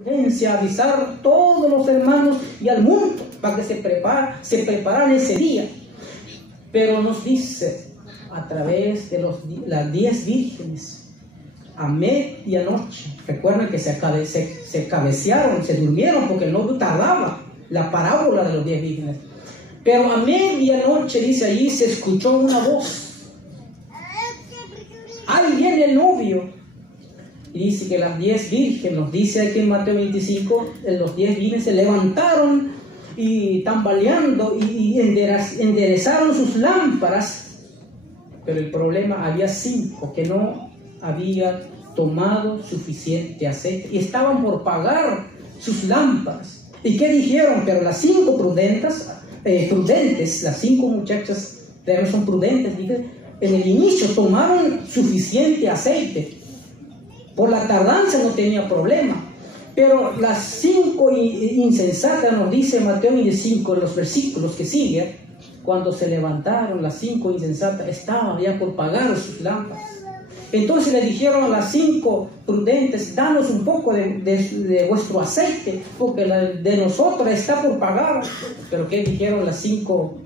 avisar a todos los hermanos y al mundo para que se preparan ese día. Pero nos dice a través de las 10 vírgenes a medianoche. Recuerden que se cabecearon, se durmieron porque no tardaba la parábola de los 10 vírgenes. Pero a medianoche, dice allí, se escuchó una voz. Ahí viene el novio. Y dice que las 10 vírgenes, nos dice aquí en Mateo 25, los 10 vírgenes se levantaron y tambaleando y enderezaron sus lámparas. Pero el problema, había 5 que no habían tomado suficiente aceite y estaban por pagar sus lámparas. ¿Y qué dijeron? Pero las 5 prudentes, las 5 muchachas son prudentes, dice, en el inicio tomaron suficiente aceite. Por la tardanza no tenía problema. Pero las 5 insensatas, nos dice Mateo 25, en los versículos que siguen, cuando se levantaron las 5 insensatas, estaban ya por pagar sus lámparas. Entonces le dijeron a las 5 prudentes: danos un poco de vuestro aceite, porque la de nosotros está por pagar. Pero ¿qué dijeron las 5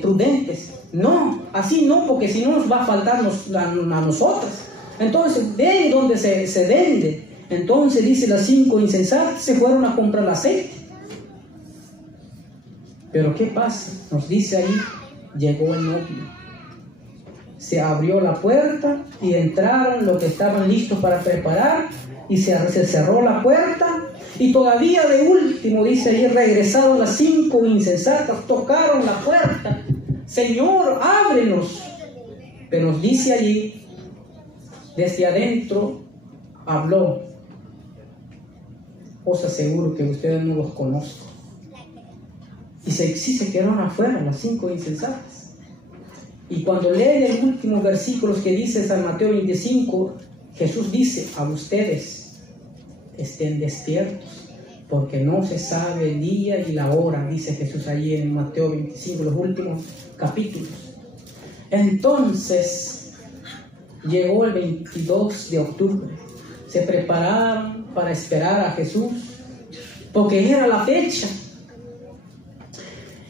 prudentes? No, así no, porque si no nos va a faltar a nosotras. Entonces ven donde se vende. Entonces dice, las 5 insensatas se fueron a comprar aceite. Pero ¿qué pasa? Nos dice ahí, llegó el novio. Se abrió la puerta y entraron los que estaban listos para preparar, y se cerró la puerta. Y todavía de último, dice ahí, regresaron las 5 insensatas, tocaron la puerta: Señor, ábrenos. Pero nos dice allí, desde adentro habló: os aseguro que ustedes no los conozco. Y sí se quedaron afuera las 5 insensatas. Y cuando leen el último versículo que dice San Mateo 25, Jesús dice: a ustedes estén despiertos, porque no se sabe el día y la hora, dice Jesús allí en Mateo 25, los últimos capítulos. Entonces llegó el 22 de octubre. Se prepararon para esperar a Jesús, porque era la fecha.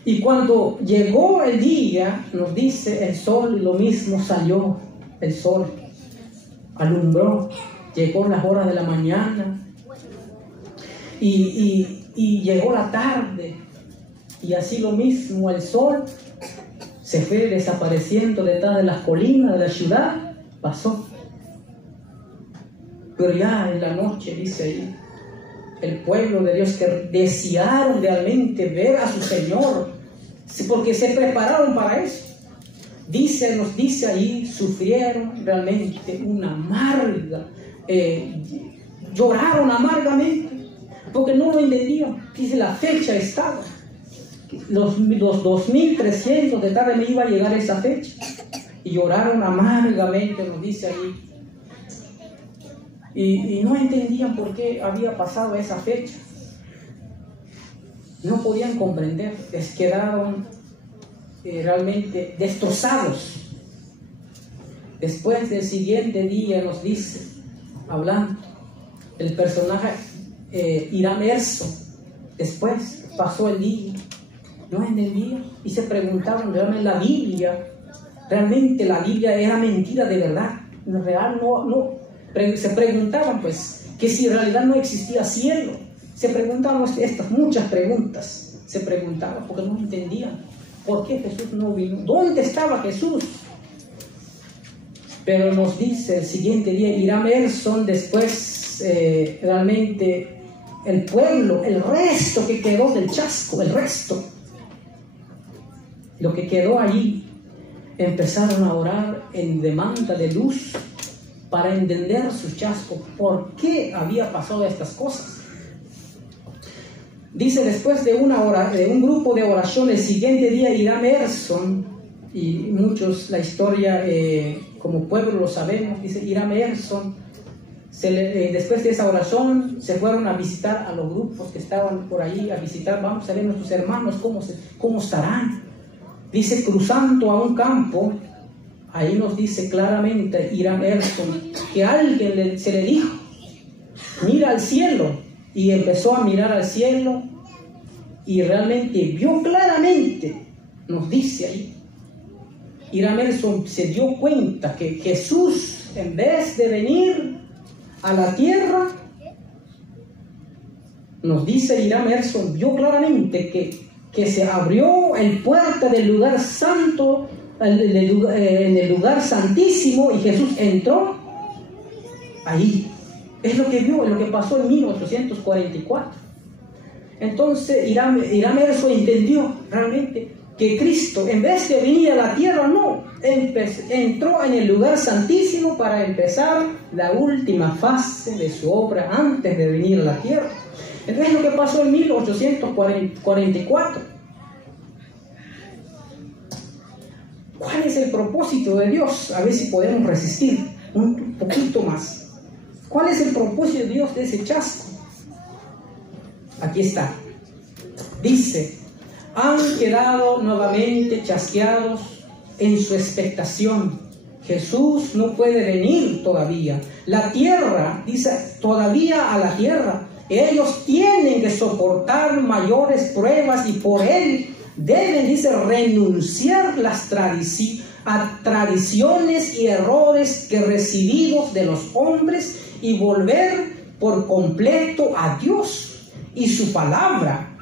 Y cuando llegó el día, nos dice, el sol lo mismo salió. El sol alumbró. Llegó las horas de la mañana. Y llegó la tarde. Y así lo mismo, el sol se fue desapareciendo detrás de las colinas de la ciudad. Pasó. Pero ya en la noche, dice ahí, el pueblo de Dios que desearon realmente ver a su Señor, porque se prepararon para eso. Nos dice ahí, sufrieron realmente una amarga, lloraron amargamente, porque no lo entendían. Dice, la fecha estaba, los 2300 de tarde me iba a llegar esa fecha, y lloraron amargamente, nos dice ahí. Y no entendían por qué había pasado esa fecha. No podían comprender. Les quedaron realmente destrozados. Después del siguiente día, nos dice, hablando, el personaje Irán Erso. Después pasó el día, no entendían, y se preguntaban, realmente la Biblia era mentira de verdad, real no. Se preguntaban pues que si en realidad no existía cielo. Se preguntaban estas muchas preguntas. Se preguntaban porque no entendían por qué Jesús no vino. ¿Dónde estaba Jesús? Pero nos dice el siguiente día, Irán Erson, después realmente el pueblo, el resto que quedó del chasco, lo que quedó allí, empezaron a orar en demanda de luz, para entender su chasco, por qué había pasado estas cosas. Dice, después de un grupo de oración, el siguiente día Irán Erson, y muchos la historia como pueblo lo sabemos, dice Irán Erson, después de esa oración se fueron a visitar a los grupos que estaban por ahí, a visitar, vamos a ver nuestros hermanos cómo estarán. Dice, cruzando a un campo, ahí nos dice claramente Irán Erson que alguien se le dijo: mira al cielo, y empezó a mirar al cielo, y realmente vio claramente, nos dice ahí, Hiram Edson se dio cuenta que Jesús, en vez de venir a la tierra, nos dice Hiram Edson, vio claramente que se abrió el puerta del lugar santo, en el lugar santísimo, y Jesús entró ahí. Es lo que vio, es lo que pasó en 1844. Entonces Hiram Edson entendió realmente que Cristo, en vez de venir a la tierra, no, entró en el lugar santísimo para empezar la última fase de su obra antes de venir a la tierra. Entonces lo que pasó en 1844. ¿Cuál es el propósito de Dios? A ver si podemos resistir un poquito más. ¿Cuál es el propósito de Dios de ese chasco? Aquí está. Dice, han quedado nuevamente chasqueados en su expectación. Jesús no puede venir todavía. La tierra, dice, todavía a la tierra. Ellos tienen que soportar mayores pruebas y por él deben, dice, renunciar a tradiciones y errores que recibidos de los hombres y volver por completo a Dios y su palabra.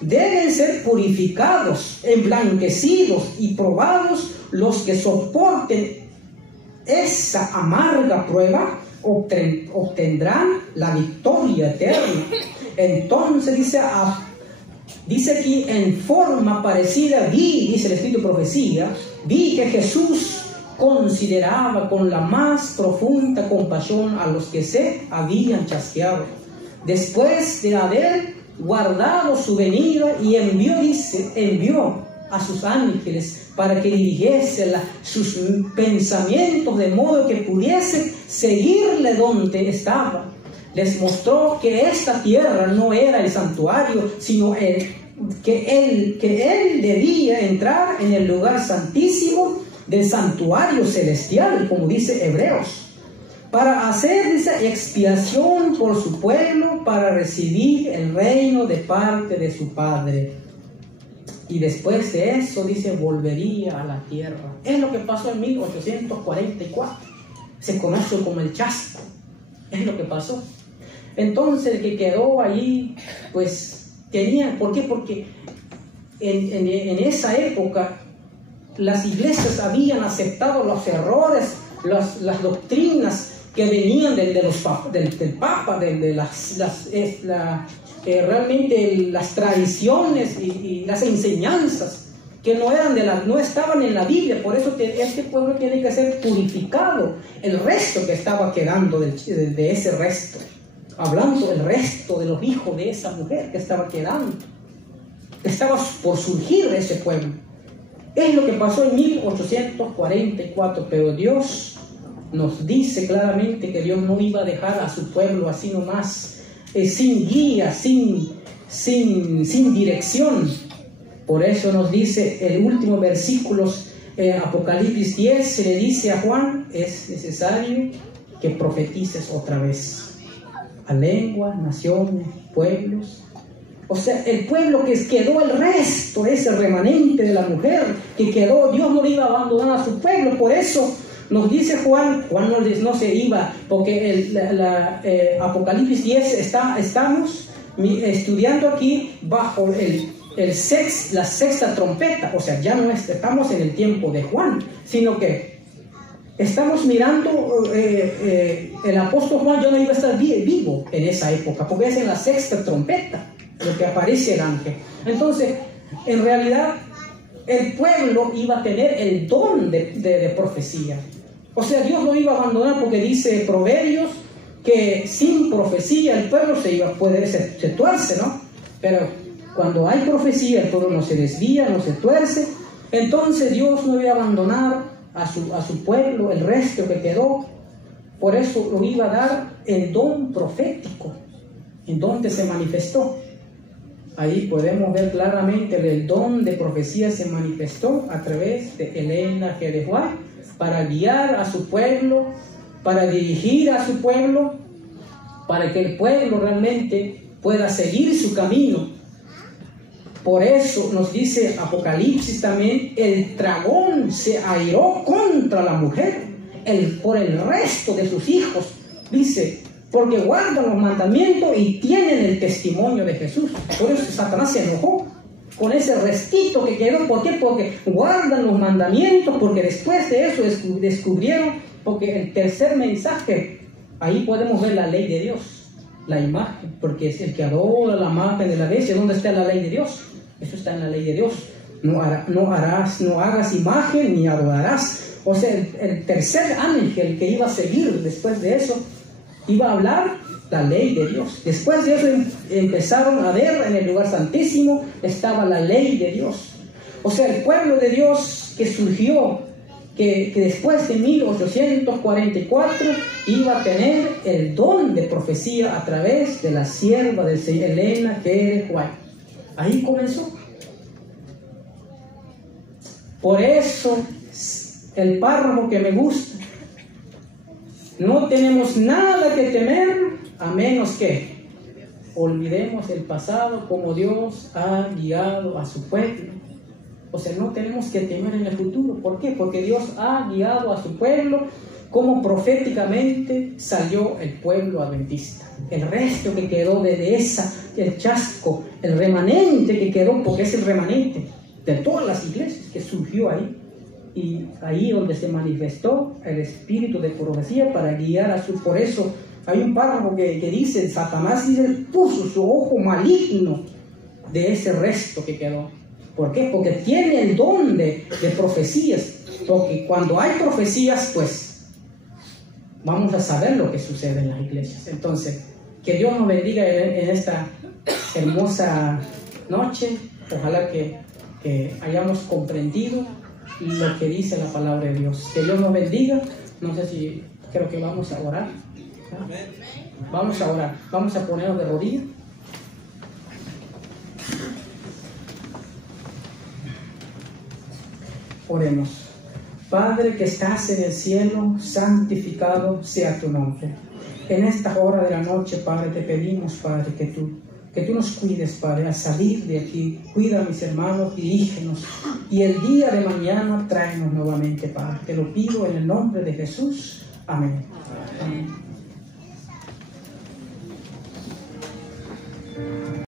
Deben ser purificados, emblanquecidos y probados los que soporten esa amarga prueba, obtendrán la victoria eterna. Entonces dice aquí, en forma parecida dice el Espíritu de Profecía, vi que Jesús consideraba con la más profunda compasión a los que se habían chasqueado, después de haber guardado su venida, y envió a sus ángeles para que dirigiesen sus pensamientos de modo que pudiese seguirle donde estaba. Les mostró que esta tierra no era el santuario, sino que él debía entrar en el lugar santísimo del santuario celestial, como dice Hebreos, para hacer esa expiación por su pueblo, para recibir el reino de parte de su Padre. Y después de eso, dice, volvería a la tierra. Es lo que pasó en 1844. Se conoce como el chasco. Es lo que pasó. Entonces el que quedó ahí, pues tenía, ¿por qué? Porque en esa época las iglesias habían aceptado los errores, las doctrinas que venían del Papa, realmente las tradiciones y las enseñanzas que no estaban en la Biblia. Por eso este pueblo tiene que ser purificado, el resto que estaba quedando de ese resto, hablando del resto de los hijos de esa mujer que estaba quedando, que estaba por surgir de ese pueblo. Es lo que pasó en 1844, pero Dios nos dice claramente que Dios no iba a dejar a su pueblo así nomás, sin guía, sin dirección. Por eso nos dice el último versículo, Apocalipsis 10, se le dice a Juan, es necesario que profetices otra vez a lenguas, naciones, pueblos. O sea, el pueblo que quedó, el resto, ese remanente de la mujer que quedó, Dios no iba a abandonar a su pueblo. Por eso nos dice Juan no se iba, porque Apocalipsis 10 estamos estudiando aquí bajo la sexta trompeta. O sea, ya no estamos en el tiempo de Juan, sino que estamos mirando, el apóstol Juan ya no iba a estar vivo en esa época, porque es en la sexta trompeta lo que aparece el ángel. Entonces, en realidad, el pueblo iba a tener el don de profecía. O sea, Dios no iba a abandonar, porque dice Proverbios que sin profecía el pueblo se tuerce, ¿no? Pero cuando hay profecía, el pueblo no se desvía, no se tuerce. Entonces Dios no iba a abandonar a su pueblo, el resto que quedó. Por eso lo iba a dar el don profético, en donde se manifestó. Ahí podemos ver claramente el don de profecía se manifestó a través de Elena G. de White, para guiar a su pueblo, para dirigir a su pueblo para que el pueblo realmente pueda seguir su camino. Por eso nos dice Apocalipsis también, el dragón se airó contra la mujer, por el resto de sus hijos, dice, porque guardan los mandamientos y tienen el testimonio de Jesús. Por eso Satanás se enojó con ese restito que quedó. ¿Por qué? Porque guardan los mandamientos, porque después de eso descubrieron, porque el tercer mensaje, ahí podemos ver la ley de Dios, la imagen, porque es el que adora la imagen de la bestia. ¿Dónde está la ley de Dios? Eso está en la ley de Dios. No hagas imagen ni adorarás. O sea, el tercer ángel que iba a seguir después de eso, iba a hablar la ley de Dios. Después de eso empezaron a ver en el lugar santísimo, estaba la ley de Dios. O sea, el pueblo de Dios que surgió, que después de 1844 iba a tener el don de profecía a través de la sierva del Señor, Elena G. White. Ahí comenzó. Por eso, el párrafo que me gusta: no tenemos nada que temer a menos que olvidemos el pasado como Dios ha guiado a su pueblo. O sea, no tenemos que temer en el futuro. ¿Por qué? Porque Dios ha guiado a su pueblo como proféticamente salió el pueblo adventista. El resto que quedó de el chasco, el remanente que quedó, porque es el remanente de todas las iglesias que surgió ahí. Y ahí donde se manifestó el espíritu de profecía para guiar a su... Por eso hay un párrafo que dice, Satanás puso su ojo maligno de ese resto que quedó. ¿Por qué? Porque tiene el don de profecías. Porque cuando hay profecías, pues vamos a saber lo que sucede en las iglesias. Entonces, que Dios nos bendiga en esta hermosa noche. Ojalá que hayamos comprendido lo que dice la palabra de Dios. Que Dios nos bendiga. No sé si, creo que vamos a orar. Vamos a orar. Vamos a ponernos de rodillas. Oremos. Padre que estás en el cielo, santificado sea tu nombre. En esta hora de la noche, Padre, te pedimos, Padre, que tú nos cuides, Padre, al salir de aquí. Cuida a mis hermanos, dirígenos. Y el día de mañana, tráenos nuevamente, Padre. Te lo pido en el nombre de Jesús. Amén. Amén.